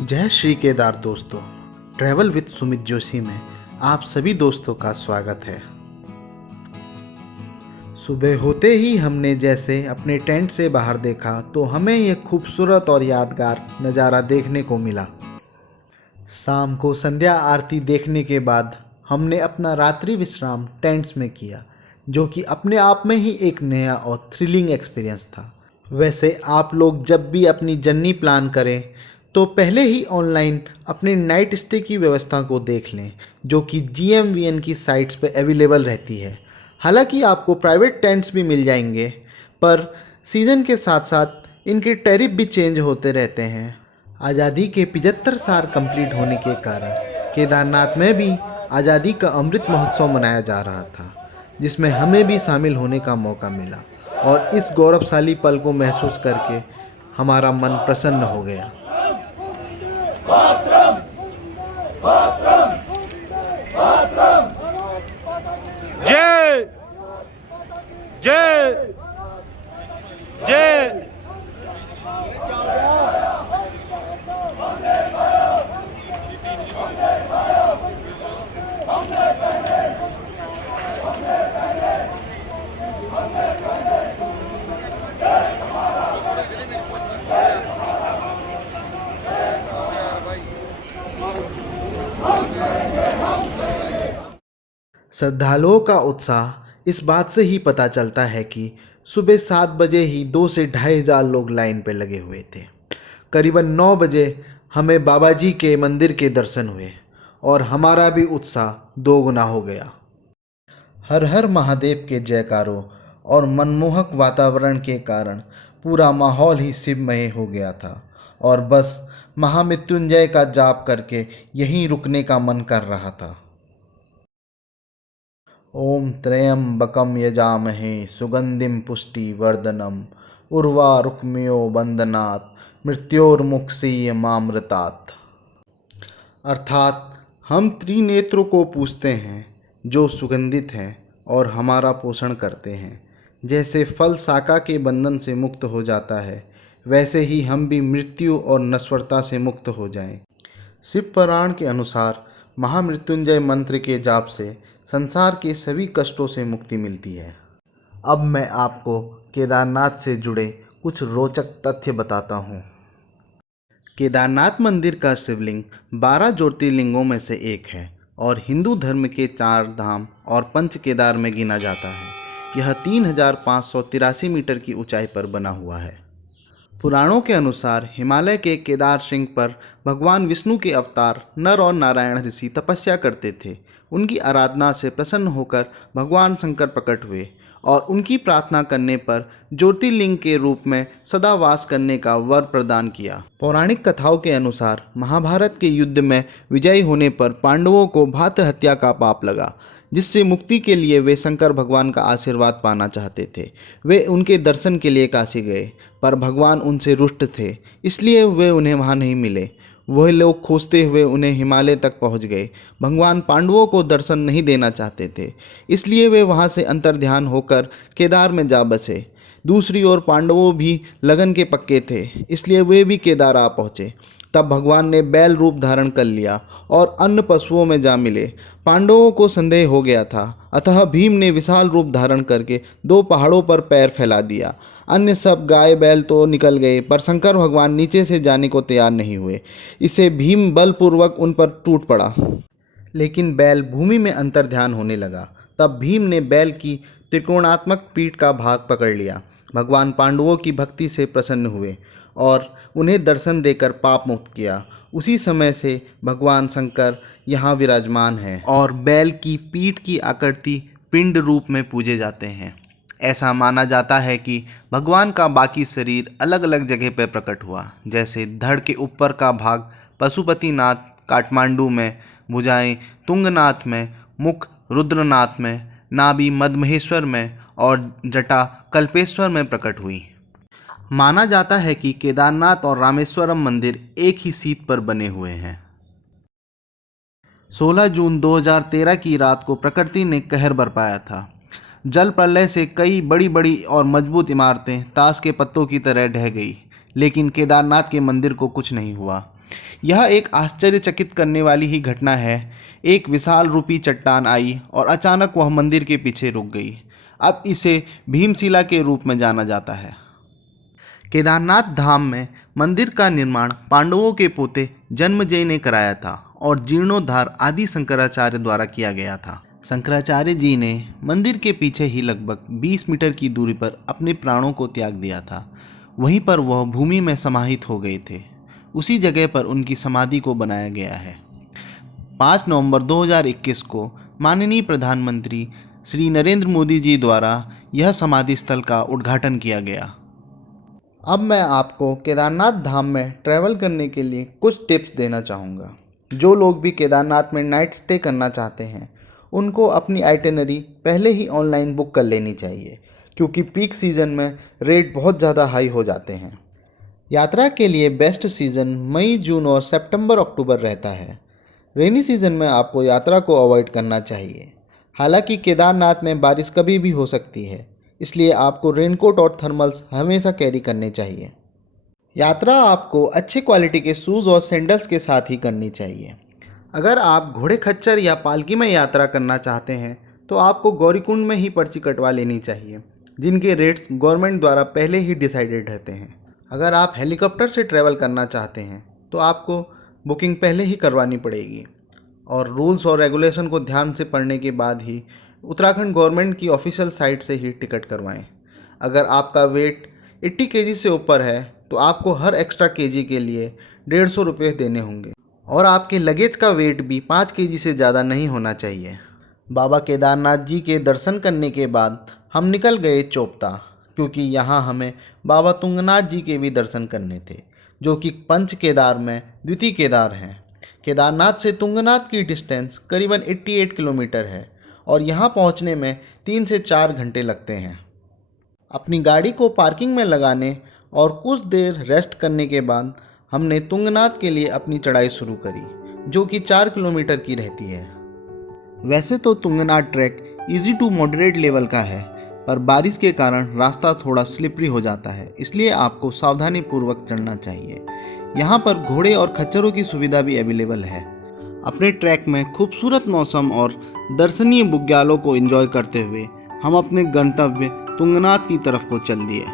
जय श्री केदार दोस्तों। Travel with Sumit Joshi में आप सभी दोस्तों का स्वागत है। सुबह होते ही हमने जैसे अपने टेंट से बाहर देखा तो हमें यह खूबसूरत और यादगार नज़ारा देखने को मिला। शाम को संध्या आरती देखने के बाद हमने अपना रात्रि विश्राम टेंट्स में किया, जो कि अपने आप में ही एक नया और थ्रिलिंग एक्सपीरियंस था। वैसे आप लोग जब भी अपनी जर्नी प्लान करें तो पहले ही ऑनलाइन अपने नाइट स्टे की व्यवस्था को देख लें, जो कि GMVN की साइट्स पर अवेलेबल रहती है। हालांकि आपको प्राइवेट टेंट्स भी मिल जाएंगे, पर सीज़न के साथ साथ इनके टैरिफ भी चेंज होते रहते हैं। आज़ादी के 75 साल कंप्लीट होने के कारण केदारनाथ में भी आज़ादी का अमृत महोत्सव मनाया जा रहा था, जिसमें हमें भी शामिल होने का मौका मिला और इस गौरवशाली पल को महसूस करके हमारा मन प्रसन्न हो गया। जय जय जय। श्रद्धालुओं का उत्साह इस बात से ही पता चलता है कि सुबह 7 बजे ही 2 से 2,500 लोग लाइन पर लगे हुए थे। करीबन 9 बजे हमें बाबा जी के मंदिर के दर्शन हुए और हमारा भी उत्साह दोगुना हो गया। हर हर महादेव के जयकारों और मनमोहक वातावरण के कारण पूरा माहौल ही शिवमय हो गया था और बस महामृत्युंजय का जाप करके यहीं रुकने का मन कर रहा था। ओम त्र्यंबकम यजामहे सुगंधिम पुष्टिवर्धनम उर्वारुकमियो बंदनात् मृत्योर्मुक्षीय मामृतात्। अर्थात हम त्रिनेत्रों को पूजते हैं जो सुगंधित हैं और हमारा पोषण करते हैं। जैसे फल शाका के बंधन से मुक्त हो जाता है, वैसे ही हम भी मृत्यु और नश्वरता से मुक्त हो जाएं। शिव पुराण के अनुसार महामृत्युंजय मंत्र के जाप से संसार के सभी कष्टों से मुक्ति मिलती है। अब मैं आपको केदारनाथ से जुड़े कुछ रोचक तथ्य बताता हूँ। केदारनाथ मंदिर का शिवलिंग 12 ज्योतिर्लिंगों में से एक है और हिंदू धर्म के 4 धाम और पंच केदार में गिना जाता है। यह 3,583 मीटर की ऊंचाई पर बना हुआ है। पुराणों के अनुसार हिमालय के केदार श्रृंग पर भगवान विष्णु के अवतार नर और नारायण ऋषि तपस्या करते थे। उनकी आराधना से प्रसन्न होकर भगवान शंकर प्रकट हुए और उनकी प्रार्थना करने पर ज्योतिर्लिंग के रूप में सदा वास करने का वर प्रदान किया। पौराणिक कथाओं के अनुसार महाभारत के युद्ध में विजयी होने पर पांडवों को भ्रातृ हत्या का पाप लगा, जिससे मुक्ति के लिए वे शंकर भगवान का आशीर्वाद पाना चाहते थे। वे उनके दर्शन के लिए काशी गए, पर भगवान उनसे रुष्ट थे, इसलिए वे उन्हें वहां नहीं मिले। वह लोग खोजते हुए उन्हें हिमालय तक पहुंच गए। भगवान पांडवों को दर्शन नहीं देना चाहते थे, इसलिए वे वहां से अंतर्ध्यान होकर केदार में जा बसे। दूसरी ओर पांडवों भी लगन के पक्के थे, इसलिए वे भी केदार आ पहुँचे। तब भगवान ने बैल रूप धारण कर लिया और अन्य पशुओं में जा मिले। पांडवों को संदेह हो गया था, अतः भीम ने विशाल रूप धारण करके 2 पहाड़ों पर पैर फैला दिया। अन्य सब गाय बैल तो निकल गए, पर शंकर भगवान नीचे से जाने को तैयार नहीं हुए। इसे भीम बलपूर्वक उन पर टूट पड़ा, लेकिन बैल भूमि में अंतर्ध्यान होने लगा। तब भीम ने बैल की त्रिकोणात्मक पीठ का भाग पकड़ लिया। भगवान पांडवों की भक्ति से प्रसन्न हुए और उन्हें दर्शन देकर पाप मुक्त किया। उसी समय से भगवान शंकर यहाँ विराजमान हैं और बैल की पीठ की आकृति पिंड रूप में पूजे जाते हैं। ऐसा माना जाता है कि भगवान का बाकी शरीर अलग अलग जगह पर प्रकट हुआ, जैसे धड़ के ऊपर का भाग पशुपतिनाथ काठमांडू में, भुजाएं तुंगनाथ में, मुख रुद्रनाथ में, नाभि मदमहेश्वर में और जटा कल्पेश्वर में प्रकट हुई। माना जाता है कि केदारनाथ और रामेश्वरम मंदिर एक ही सीट पर बने हुए हैं। 16 जून 2013 की रात को प्रकृति ने कहर बरपाया था। जल प्रलय से कई बड़ी बड़ी और मजबूत इमारतें ताश के पत्तों की तरह ढह गई, लेकिन केदारनाथ के मंदिर को कुछ नहीं हुआ। यह एक आश्चर्यचकित करने वाली ही घटना है। एक विशाल रूपी चट्टान आई और अचानक वह मंदिर के पीछे रुक गई। अब इसे भीमशिला के रूप में जाना जाता है। केदारनाथ धाम में मंदिर का निर्माण पांडवों के पोते जन्मेजय ने कराया था और जीर्णोद्धार आदि शंकराचार्य द्वारा किया गया था। शंकराचार्य जी ने मंदिर के पीछे ही लगभग 20 मीटर की दूरी पर अपने प्राणों को त्याग दिया था। वहीं पर वह भूमि में समाहित हो गए थे। उसी जगह पर उनकी समाधि को बनाया गया है। 5 नवंबर 2021 को माननीय प्रधानमंत्री श्री नरेंद्र मोदी जी द्वारा यह समाधि स्थल का उद्घाटन किया गया। अब मैं आपको केदारनाथ धाम में ट्रैवल करने के लिए कुछ टिप्स देना चाहूँगा। जो लोग भी केदारनाथ में नाइट स्टे करना चाहते हैं उनको अपनी आइटिनरी पहले ही ऑनलाइन बुक कर लेनी चाहिए, क्योंकि पीक सीज़न में रेट बहुत ज़्यादा हाई हो जाते हैं। यात्रा के लिए बेस्ट सीज़न मई, जून और सितंबर, अक्टूबर रहता है। रेनी सीज़न में आपको यात्रा को अवॉइड करना चाहिए। हालांकि केदारनाथ में बारिश कभी भी हो सकती है, इसलिए आपको रेनकोट और थर्मल्स हमेशा कैरी करने चाहिए। यात्रा आपको अच्छे क्वालिटी के शूज़ और सैंडल्स के साथ ही करनी चाहिए। अगर आप घोड़े खच्चर या पालकी में यात्रा करना चाहते हैं तो आपको गौरीकुंड में ही पर्ची कटवा लेनी चाहिए, जिनके रेट्स गवर्नमेंट द्वारा पहले ही डिसाइडेड रहते हैं। अगर आप हेलीकॉप्टर से ट्रैवल करना चाहते हैं तो आपको बुकिंग पहले ही करवानी पड़ेगी और रूल्स और रेगुलेशन को ध्यान से पढ़ने के बाद ही उत्तराखंड गवर्नमेंट की ऑफिशियल साइट से ही टिकट करवाएं। अगर आपका वेट 80 kg से ऊपर है तो आपको हर एक्स्ट्रा kg के लिए 150 रुपये देने होंगे और आपके लगेज का वेट भी 5 kg से ज़्यादा नहीं होना चाहिए। बाबा केदारनाथ जी के दर्शन करने के बाद हम निकल गए चोपता, क्योंकि यहाँ हमें बाबा तुंगनाथ जी के भी दर्शन करने थे, जो कि पंच केदार में द्वितीय केदार हैं। केदारनाथ से तुंगनाथ की डिस्टेंस करीबन 88 किलोमीटर है और यहाँ पहुँचने में 3 से 4 घंटे लगते हैं। अपनी गाड़ी को पार्किंग में लगाने और कुछ देर रेस्ट करने के बाद हमने तुंगनाथ के लिए अपनी चढ़ाई शुरू करी, जो कि 4 किलोमीटर की रहती है। वैसे तो Tungnath trek easy to moderate level का है, पर बारिश के कारण रास्ता थोड़ा स्लिपरी हो जाता है, इसलिए आपको सावधानी पूर्वक चढ़ना चाहिए। यहाँ पर घोड़े और खच्चरों की सुविधा भी अवेलेबल है। अपने ट्रैक में खूबसूरत मौसम और दर्शनीय बुग्यालों को एंजॉय करते हुए हम अपने गंतव्य तुंगनाथ की तरफ को चल दिए।